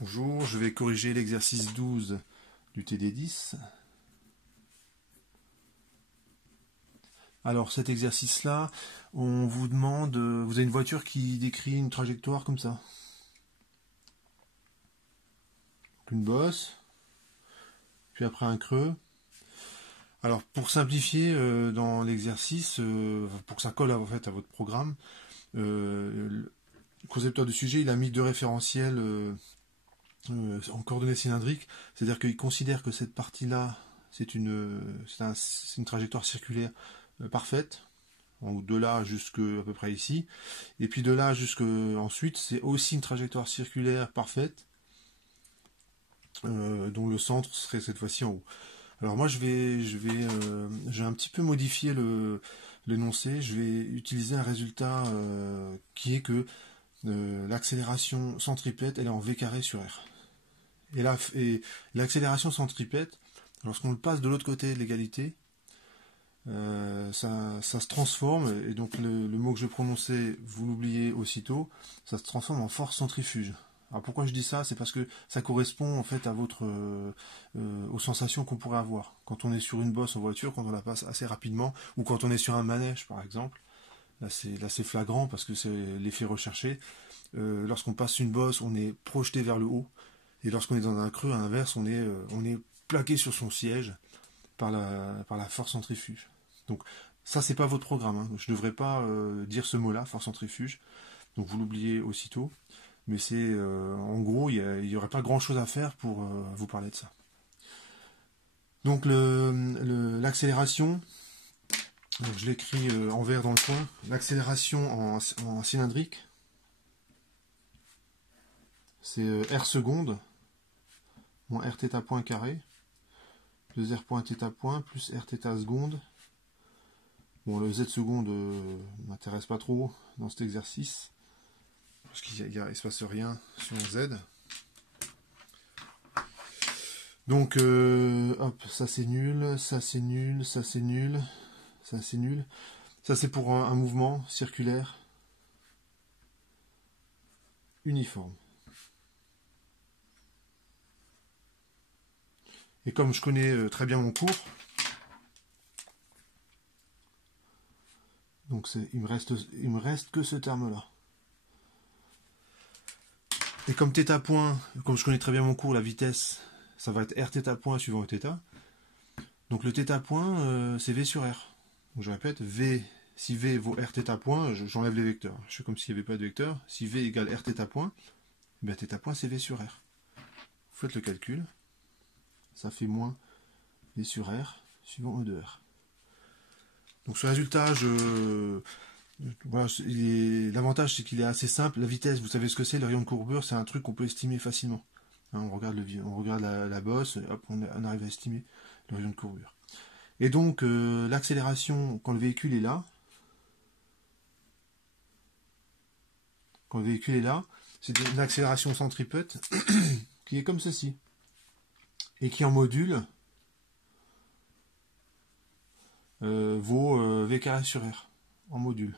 Bonjour, je vais corriger l'exercice 12 du TD10. Alors cet exercice-là, on vous demande, vous avez une voiture qui décrit une trajectoire comme ça. Une bosse, puis après un creux. Alors pour simplifier dans l'exercice, pour que ça colle en fait à votre programme, le concepteur du sujet il a mis deux référentiels en coordonnées cylindriques, c'est-à-dire qu'il considère que cette partie-là c'est une trajectoire circulaire parfaite, de là jusqu'à peu près ici, et puis de là jusqu'à ensuite c'est aussi une trajectoire circulaire parfaite, dont le centre serait cette fois-ci en haut. Alors moi j'ai un petit peu modifié l'énoncé, je vais utiliser un résultat qui est que l'accélération centripète elle est en v carré sur r. Et l'accélération centripète, lorsqu'on le passe de l'autre côté de l'égalité, ça se transforme, et donc le mot que je prononçais, vous l'oubliez aussitôt, ça se transforme en force centrifuge. Alors pourquoi je dis ça? C'est parce que ça correspond en fait à aux sensations qu'on pourrait avoir quand on est sur une bosse en voiture, quand on la passe assez rapidement, ou quand on est sur un manège par exemple. Là c'est flagrant parce que c'est l'effet recherché. Lorsqu'on passe une bosse, on est projeté vers le haut, et lorsqu'on est dans un creux, à l'inverse, on est plaqué sur son siège par la force centrifuge. Donc ça c'est pas votre programme, hein. Je ne devrais pas dire ce mot-là, force centrifuge. Donc vous l'oubliez aussitôt. Mais c'est en gros, il n'y aurait pas grand chose à faire pour vous parler de ça. Donc l'accélération, je l'écris en vert dans le coin, l'accélération en cylindrique, c'est r secondes moins r θ point carré plus r point θ point plus r θ seconde. Bon, le z seconde ne m'intéresse pas trop dans cet exercice, parce qu'il ne se passe rien sur Z. Donc, hop, ça c'est nul, ça c'est nul, ça c'est nul, ça c'est nul. Ça c'est pour un mouvement circulaire uniforme. Et comme je connais très bien mon cours, donc il me reste que ce terme-là. Et comme θ point, comme je connais très bien mon cours, la vitesse, ça va être r θ point suivant θ. Donc le θ point, c'est v sur r. Donc je répète, v, si v vaut r θ point, j'enlève les vecteurs. Je fais comme s'il n'y avait pas de vecteur. Si v égale r θ point, ben θ point c'est v sur r. Vous faites le calcul. Ça fait moins v sur r suivant e de r. Donc ce résultat, voilà, l'avantage c'est qu'il est assez simple. La vitesse, vous savez ce que c'est, le rayon de courbure, c'est un truc qu'on peut estimer facilement. Hein, on regarde la bosse, hop, on arrive à estimer le rayon de courbure. Et donc l'accélération, quand le véhicule est là, c'est une accélération centripète qui est comme ceci, et qui en module vaut v carré sur r, en module.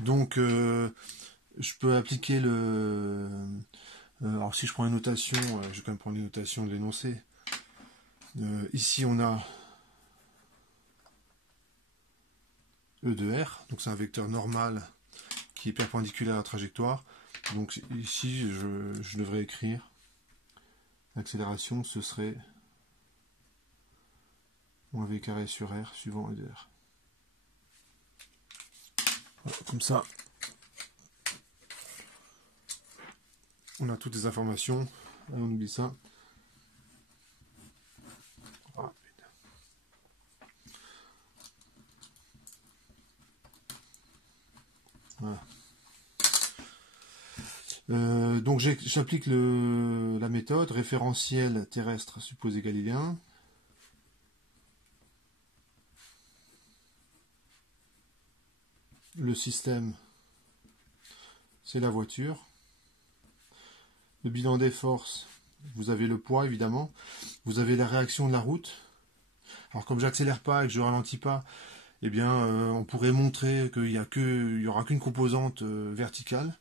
Donc je peux appliquer alors si je prends une notation, je vais quand même prendre une notation de l'énoncé. Ici on a E de R, donc c'est un vecteur normal qui est perpendiculaire à la trajectoire. Donc ici je devrais écrire l'accélération, ce serait moins v carré sur R suivant E de R. Voilà, comme ça on a toutes les informations. Allez, on oublie ça. Voilà. Donc j'applique la méthode référentiel terrestre supposé galiléen. Le système, c'est la voiture. Le bilan des forces, vous avez le poids évidemment. Vous avez la réaction de la route. Alors comme j'accélère pas et que je ralentis pas, eh bien, on pourrait montrer qu'il y aura qu'une composante verticale.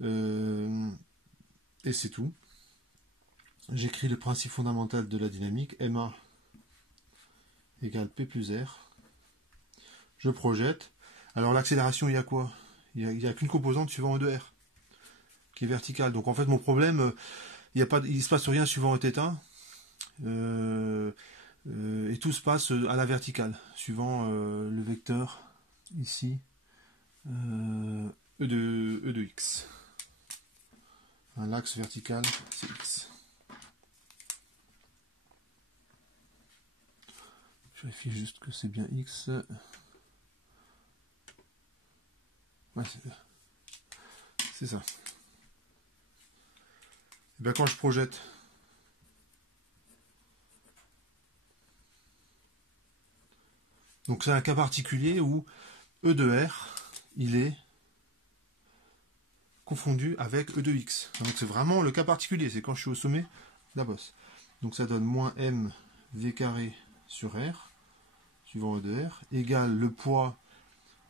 Et c'est tout. J'écris le principe fondamental de la dynamique, MA égale P plus R. Je projette. Alors l'accélération, il y a quoi? Il n'y a qu'une composante suivant E de R, qui est verticale. Donc en fait, mon problème, il ne se passe rien suivant E θ. Et tout se passe à la verticale, suivant le vecteur, ici, E de X. L'axe vertical, c'est X. Je vérifie juste que c'est bien X. Ouais, c'est ça. Et bien quand je projette, donc c'est un cas particulier où E de R, il est confondu avec E de X. Donc c'est vraiment le cas particulier, c'est quand je suis au sommet de la bosse. Donc ça donne moins M V carré sur R, suivant E de R, égale le poids,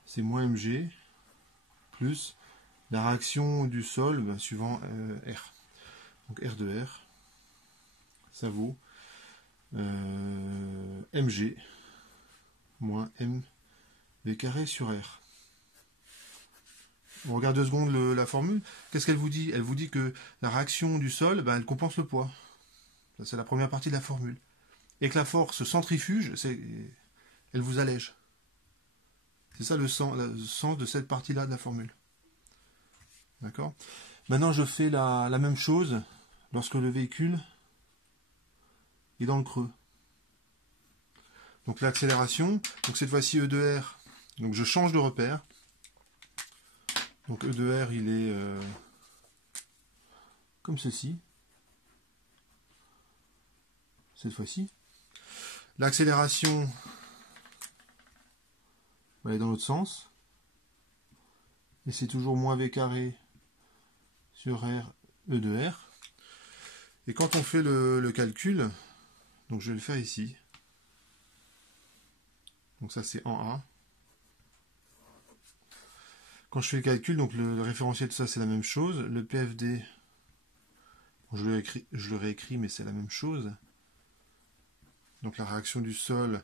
c'est moins mg, plus la réaction du sol suivant R. Donc R de R, ça vaut mg moins m v carré sur R. On regarde 2 secondes la formule. Qu'est-ce qu'elle vous dit? Elle vous dit que la réaction du sol, elle compense le poids. Ça, c'est la première partie de la formule. Et que la force centrifuge, elle vous allège. C'est ça le sens de cette partie-là de la formule. D'accord? Maintenant, je fais la même chose lorsque le véhicule est dans le creux. Donc l'accélération, donc cette fois-ci E de R, donc je change de repère. Donc E de R, il est comme ceci. Cette fois-ci. L'accélération va aller dans l'autre sens. Et c'est toujours moins V carré sur R, E de R. Et quand on fait le calcul, donc je vais le faire ici. Donc ça c'est en A. Quand je fais le calcul, donc le référentiel de ça c'est la même chose. Le PFD, bon, je le réécris mais c'est la même chose. Donc la réaction du sol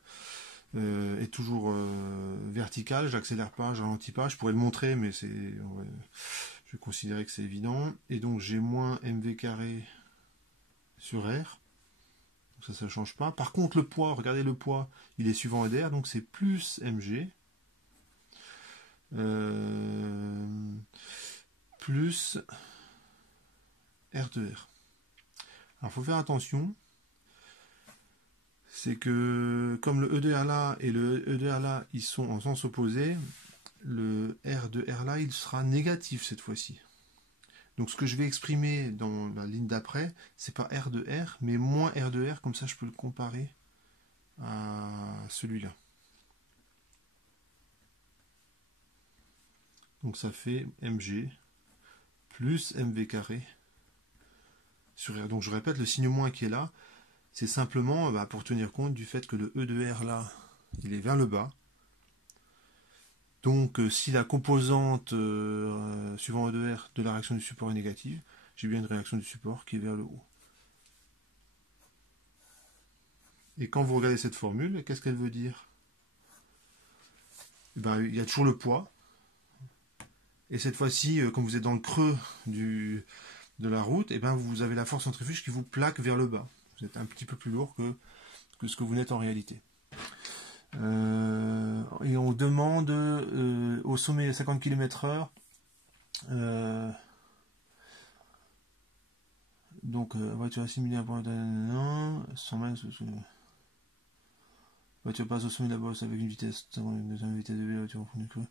est toujours verticale, j'accélère pas, je ralentis pas. Je pourrais le montrer mais je vais considérer que c'est évident. Et donc j'ai moins mv carré sur R. Donc ça ne change pas. Par contre le poids, regardez le poids, il est suivant EDR, donc c'est plus mg. Plus R de R. Alors il faut faire attention, c'est que comme le E de R là et le E de R là, ils sont en sens opposé, le R de R là, il sera négatif cette fois-ci. Donc ce que je vais exprimer dans la ligne d'après, c'est pas R de R, mais moins R de R, comme ça je peux le comparer à celui-là. Donc ça fait mg plus mv carré sur R. Donc je répète, le signe moins qui est là, c'est simplement pour tenir compte du fait que le E de R là, il est vers le bas. Donc si la composante suivant E de R de la réaction du support est négative, j'ai bien une réaction du support qui est vers le haut. Et quand vous regardez cette formule, qu'est-ce qu'elle veut dire? Il y a toujours le poids. Et cette fois-ci, quand vous êtes dans le creux de la route, vous avez la force centrifuge qui vous plaque vers le bas. Vous êtes un petit peu plus lourd que ce que vous n'êtes en réalité. Et on demande au sommet 50 km/h. Donc voiture assimilée à point 100 mètres. Voiture passe au sommet de la bosse avec une vitesse de V, voiture au fond du creux.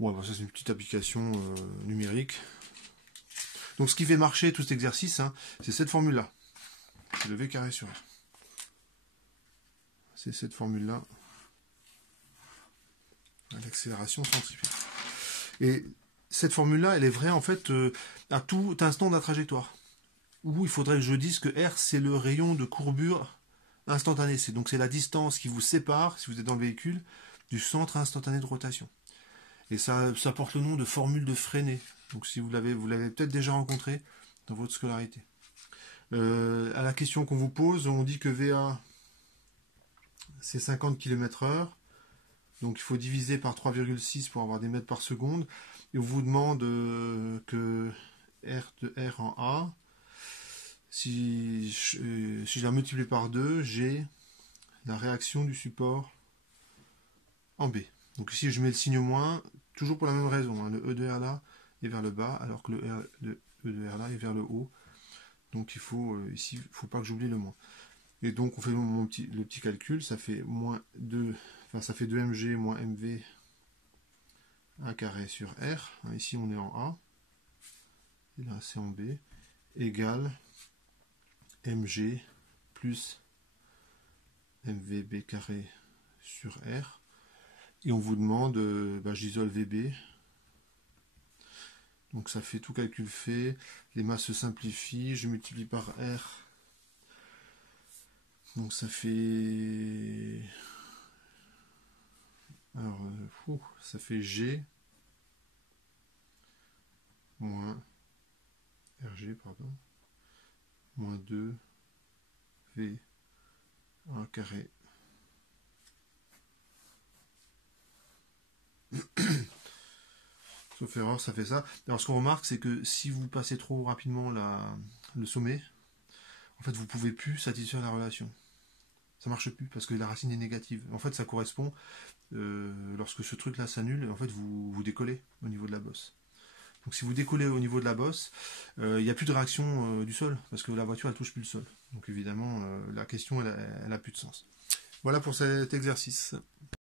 Ouais, ça c'est une petite application numérique. Donc ce qui fait marcher tout cet exercice, c'est cette formule-là. C'est le V carré sur R. C'est cette formule-là. L'accélération centripète. Et cette formule-là, elle est vraie en fait à tout instant de la trajectoire. Où il faudrait que je dise que R, c'est le rayon de courbure instantané. C'est la distance qui vous sépare, si vous êtes dans le véhicule, du centre instantané de rotation. Et ça porte le nom de formule de Freinet. Donc si vous l'avez peut-être déjà rencontré dans votre scolarité. À la question qu'on vous pose, on dit que VA c'est 50 km/h. Donc il faut diviser par 3,6 pour avoir des mètres par seconde. Et on vous demande que R de R en A, si je la multiplie par 2, j'ai la réaction du support en B. Donc ici je mets le signe moins, toujours pour la même raison. Hein. Le E de R là est vers le bas, alors que le E de R là est vers le haut. Donc ici, il ne faut pas que j'oublie le moins. Et donc on fait le petit calcul, ça fait moins 2, enfin ça fait 2mg moins mv A carré sur R. Ici on est en A, et là c'est en B, égale mg plus mvb carré sur R. Et on vous demande, j'isole VB. Donc ça fait tout calcul fait, les masses se simplifient, je multiplie par R. Donc ça fait... Alors, ça fait G moins RG, pardon, moins 2 V 1 carré. Sauf erreur, ça fait ça. Alors ce qu'on remarque, c'est que si vous passez trop rapidement le sommet, en fait, vous pouvez plus satisfaire la relation. Ça marche plus parce que la racine est négative. En fait, ça correspond, lorsque ce truc-là s'annule, en fait, vous décollez au niveau de la bosse. Donc si vous décollez au niveau de la bosse, il n'y a plus de réaction du sol, parce que la voiture, elle touche plus le sol. Donc évidemment, la question, elle a plus de sens. Voilà pour cet exercice.